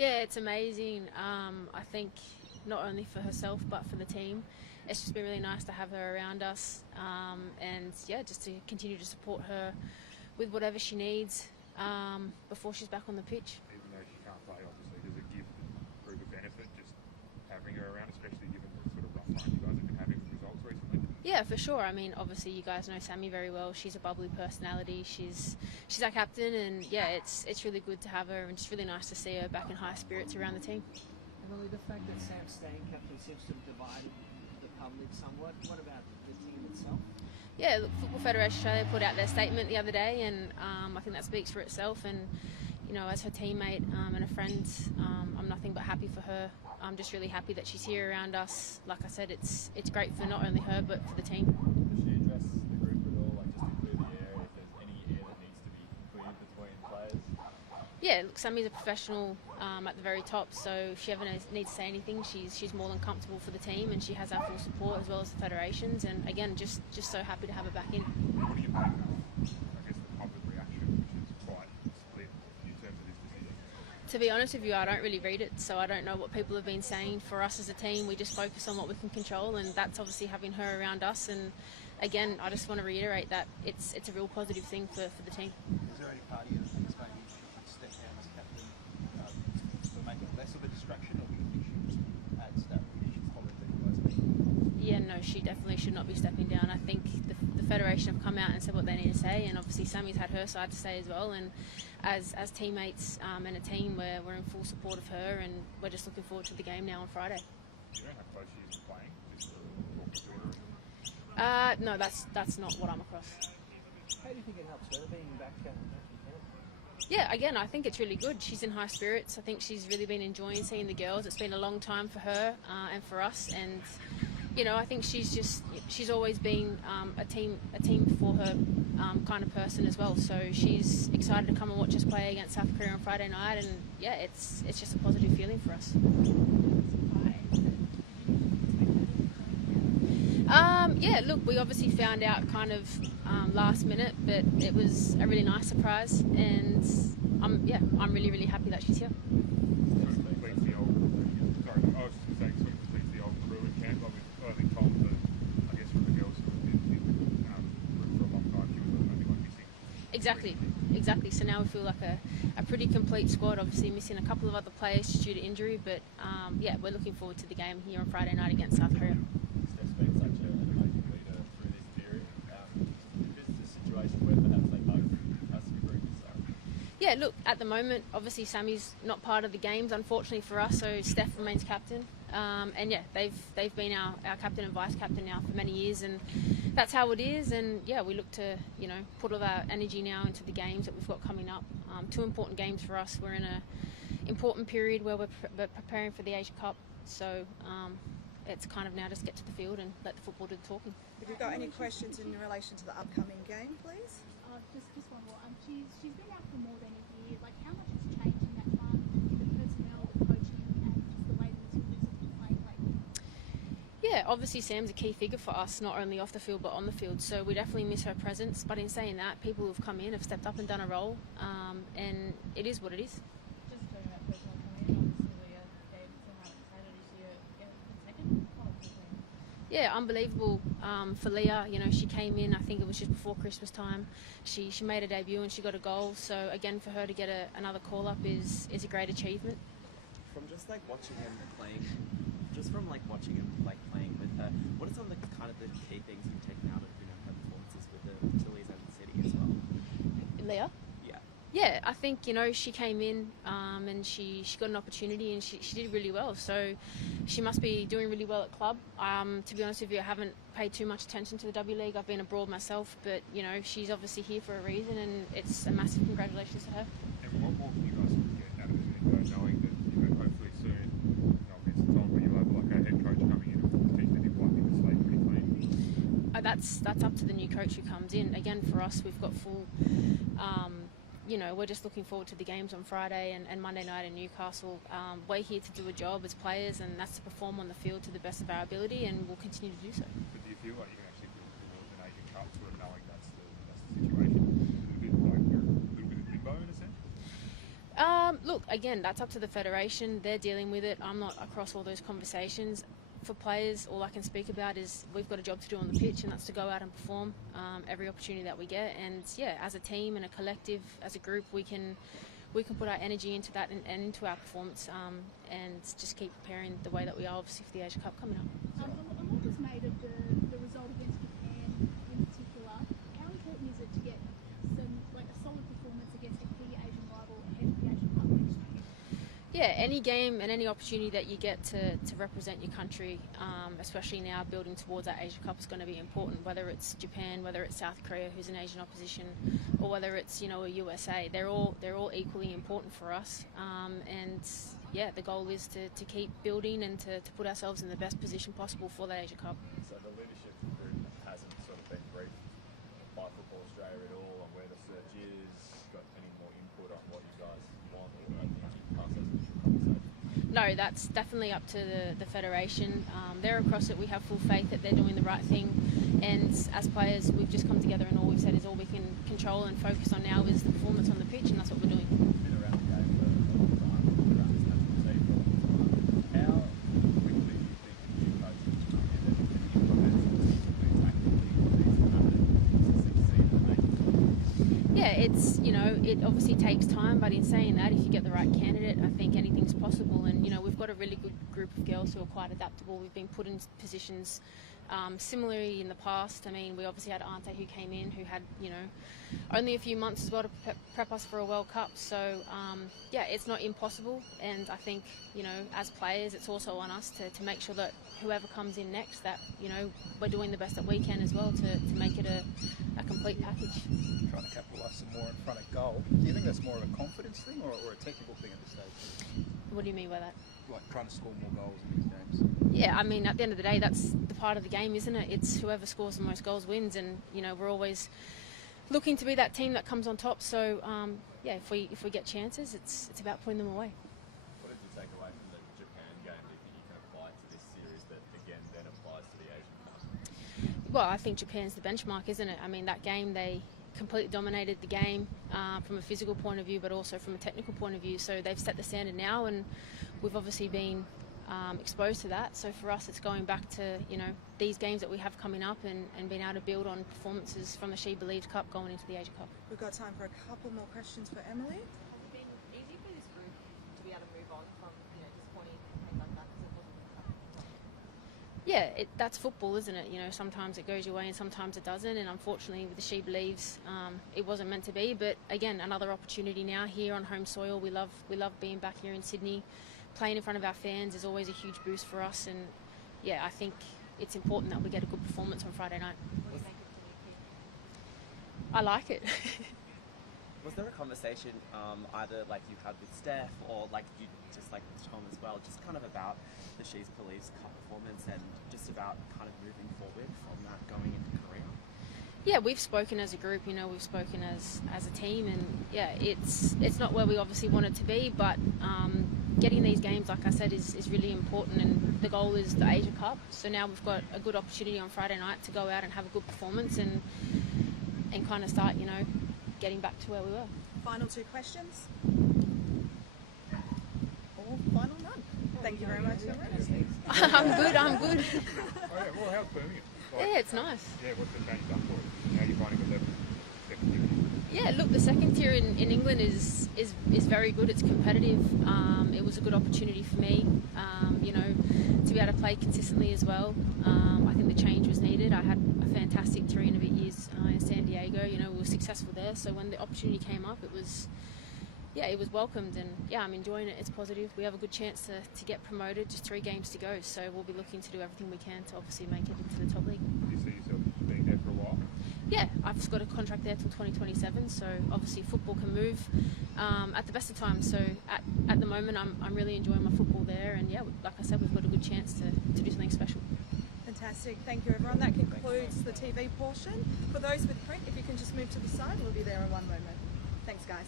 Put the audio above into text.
Yeah, it's amazing. I think not only for herself but for the team. It's just been really nice to have her around us, and yeah, just to continue to support her with whatever she needs before she's back on the pitch. Even though she can't play, obviously, does it give the group a benefit just having her around, especially given the sort of rough run you guys have been having with results recently? Yeah, for sure. I mean, obviously, you guys know Sammy very well. She's a bubbly personality. She's our captain, and yeah, it's really good to have her, and it's really nice to see her back in high spirits around the team. Emily, the fact that Sam's staying captain seems to have divided the public somewhat. What about the team itself? Yeah, look, Football Federation Australia put out their statement the other day, and I think that speaks for itself. And you know, as her teammate and a friend, I'm nothing but happy for her. I'm just really happy that she's here around us. Like I said, it's great for not only her but for the team. Does she address the group at all, like just to clear the air, if there's any air that needs to be cleared between players? Yeah, look, Sammy's a professional at the very top, so if she ever needs to say anything, she's more than comfortable for the team, and she has our full support as well as the federations. And again, just so happy to have her back in. What do you make of, I guess, the public reaction, which is quite split in terms of this decision? To be honest with you, I don't really read it, so I don't know what people have been saying. For us as a team, we just focus on what we can control, and that's obviously having her around us. And again, I just want to reiterate that it's a real positive thing for the team. Is there any part of you that thinks maybe she should step down as captain to make it less of a distraction, or do you think she just adds that leadership quality that you guys need? Yeah, no, she definitely should not be stepping down. I think the federation have come out and said what they need to say, and obviously Sammy's had her side to say as well. And as teammates and a team, we're in full support of her, and we're just looking forward to the game now on Friday. You know how close she is to playing? Just talk to her. No, that's not what I'm across. How do you think it helps her being back in Canada? Yeah, again, I think it's really good. She's in high spirits. I think she's really been enjoying seeing the girls. It's been a long time for her and for us, and you know, I think she's always been a team for her kind of person as well. So she's excited to come and watch us play against South Korea on Friday night, and yeah, it's just a positive feeling for us. Yeah, look, we obviously found out kind of last minute, but it was a really nice surprise, and I'm really happy that she's here. Completes the old, sorry, I was just saying, sort of completes the old crew in camp. I think Tom, I guess from the girls who have been in the group for a long time, she was the only one missing. Exactly. So now we feel like a pretty complete squad. Obviously missing a couple of other players due to injury, but yeah, we're looking forward to the game here on Friday night against South Korea. Steph's been such an amazing leader through this period. Is this a situation where perhaps they both has to be bringing this up? Yeah, look, at the moment, obviously Sammy's not part of the games, unfortunately for us, so Steph remains captain. And yeah, they've been our captain and vice captain now for many years, and that's how it is. And yeah, we look to, you know, put all our energy now into the games that we've got coming up. Two important games for us. We're in a important period where we're preparing for the Asia Cup, so it's kind of now just get to the field and let the football do the talking. Have you got any questions in relation to the upcoming game, please? Just one more. She's been out for more than a year. Like, how much has changed in that time in the personnel, the coaching, and just the way the Matildas have been playing lately? Yeah, obviously Sam's a key figure for us, not only off the field but on the field. So we definitely miss her presence. But in saying that, people who've come in have stepped up and done a role, and it is what it is. Just talking about personal coming in, obviously Leah gave to have Taylor this year, second. Yeah, unbelievable for Leah. You know, she came in, I think it was just before Christmas time. She made a debut and she got a goal. So again, for her to get another call up is a great achievement. From just like watching him playing, just from like watching him like playing with her, what are some of the kind of the key things you've taken out of her performances with the Tillies and the City as well? Leah? Yeah, I think, you know, she came in and she got an opportunity and she did really well. So she must be doing really well at club. To be honest with you, I haven't paid too much attention to the W League. I've been abroad myself, but, you know, she's obviously here for a reason, and it's a massive congratulations to her. And what more can you guys get out of this, knowing that, you know, hopefully soon, no offense to Tom, but you'll have like a head coach coming in and teach that he's likely to stay pretty clean? That's up to the new coach who comes in. Again, for us, we've got full... you know, we're just looking forward to the games on Friday and Monday night in Newcastle. We're here to do a job as players, and that's to perform on the field to the best of our ability, and we'll continue to do so. But do you feel like you can actually build towards an Asian Cup, sort of knowing that's the situation? A little bit in limbo in a sense? Look, again, that's up to the federation. They're dealing with it. I'm not across all those conversations. For players, all I can speak about is we've got a job to do on the pitch, and that's to go out and perform every opportunity that we get. And yeah, as a team and a collective, as a group, we can put our energy into that and into our performance, and just keep preparing the way that we are, obviously, for the Asia Cup coming up. A lot was made of the result against Japan in particular. How important is it to get a solid performance against a key Asian rival ahead of the Asian Cup next year? Yeah, any game and any opportunity that you get to represent your country, especially now building towards that Asia Cup, is going to be important. Whether it's Japan, whether it's South Korea, who's an Asian opposition, or whether it's a USA, they're all equally important for us. And yeah, the goal is to keep building and to put ourselves in the best position possible for the Asia Cup. So the leadership group hasn't sort of been briefed by Football Australia at all on where the search is. Got any more input on what you guys want, or pass those initial conversations? No, that's definitely up to the federation. They're across it. We have full faith that they're doing the right thing. And as players, we've just come together, and all we've said is all we can control and focus on now is the performance on the pitch, and that's what we're doing. Been around the game for a long time, around this national team for a long time. How quickly do you think the new coaches come in and implement specifically tactically these succeed at making? Yeah, it obviously takes time, but in saying that, if you get the right candidate, I think anything's possible. And we've got a really good group of girls who are quite adaptable. We've been put in positions similarly in the past. I mean, we obviously had Ante who came in, who had only a few months as well to prep us for a World Cup. So yeah, it's not impossible, and I think as players, it's also on us to make sure that whoever comes in next, that we're doing the best that we can as well to make it a complete package. Trying to capitalise some more in front of goal. Do you think that's more of a confidence thing or a technical thing at this stage? What do you mean by that? Like trying to score more goals in these games? Yeah, I mean, at the end of the day, that's the part of the game, isn't it? It's whoever scores the most goals wins, and we're always looking to be that team that comes on top. So yeah, if we get chances, it's about putting them away. What did you take away from the Japan game that you think you can apply to this series that again then applies to the Asian Cup? Well, I think Japan's the benchmark, isn't it? I mean, that game, they completely dominated the game from a physical point of view, but also from a technical point of view. So they've set the standard now, and we've obviously been exposed to that. So for us, it's going back to these games that we have coming up and being able to build on performances from the She Believes Cup going into the Asia Cup. We've got time for a couple more questions for Emily. Has it been easy for this group to be able to move on from disappointing things like that because it wasn't? Yeah, that's football, isn't it? Sometimes it goes your way and sometimes it doesn't. And unfortunately, with the She Believes, it wasn't meant to be. But again, another opportunity now here on home soil. We love being back here in Sydney. Playing in front of our fans is always a huge boost for us. And yeah, I think it's important that we get a good performance on Friday night. What do you think of the new kid? I like it. Was there a conversation either like you had with Steph or like you just like with Tom as well, just kind of about the She's Believes Cup performance and just about kind of moving forward from that going into Korea? Yeah, we've spoken as a group, we've spoken as a team, and yeah, it's not where we obviously want it to be, but getting these games, like I said, is really important, and the goal is the Asia Cup. So now we've got a good opportunity on Friday night to go out and have a good performance and kind of start, getting back to where we were. Final two questions. Or final none. Thank you very much. I'm good. Oh, yeah, well, how's Birmingham? Yeah, it's nice. Yeah, what's the change done for you? How are you finding the level of second division? Yeah, look, the second tier in England is very good. It's competitive. It was a good opportunity for me, to be able to play consistently as well. I think the change was needed. I had a fantastic 3 and a bit years in San Diego. We were successful there. So when the opportunity came up, it was welcomed, and yeah, I'm enjoying it. It's positive. We have a good chance to get promoted. Just 3 games to go, so we'll be looking to do everything we can to obviously make it into the top league. Do you see yourself being there for a while? Yeah, I've got a contract there till 2027, so obviously football can move at the best of times. So at the moment, I'm really enjoying my football there, and yeah, like I said, we've got a good chance to do something special. Fantastic. Thank you, everyone. That concludes the TV portion. For those with print, if you can just move to the side, we'll be there in one moment. Thanks, guys.